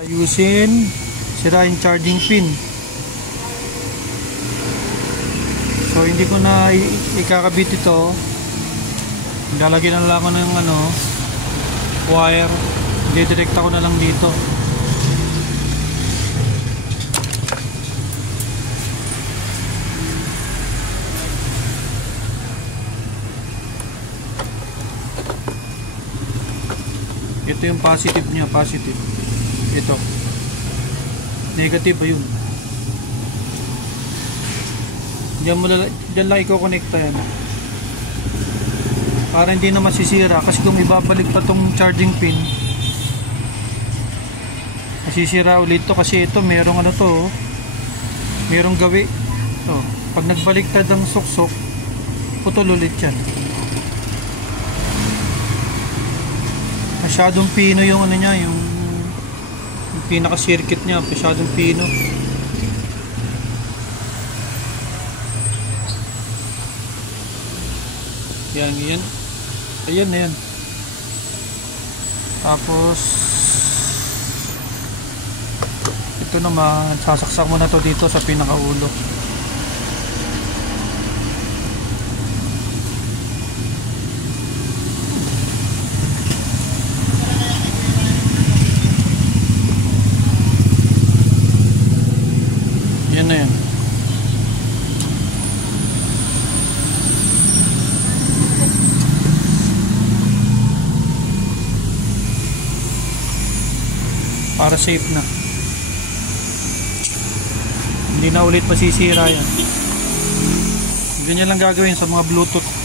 Ayusin, sira yung charging pin. So hindi ko na ikakabit ito. Lalagyan na lang ako ng wire. Didirekta ko na lang dito. Ito yung positive niya, positive. Ito. Negative ba yun? Diyan lang i-connecta yan. Para hindi na masisira. Kasi kung ibabalik pa tong charging pin, masisira ulit to. Kasi ito merong merong gawi. So, pag nagbaliktad ang suksok, putol ulit yan. Masyadong pino yung niya, yung pinaka-circuit niya, masyadong pino. Yan. Ayan na yan. Tapos ito naman, sasaksak mo na to dito sa pinaka-ulo. Yan na yan. Para safe na. Hindi na ulit masisira yan. Ganyan lang gagawin sa mga Bluetooth.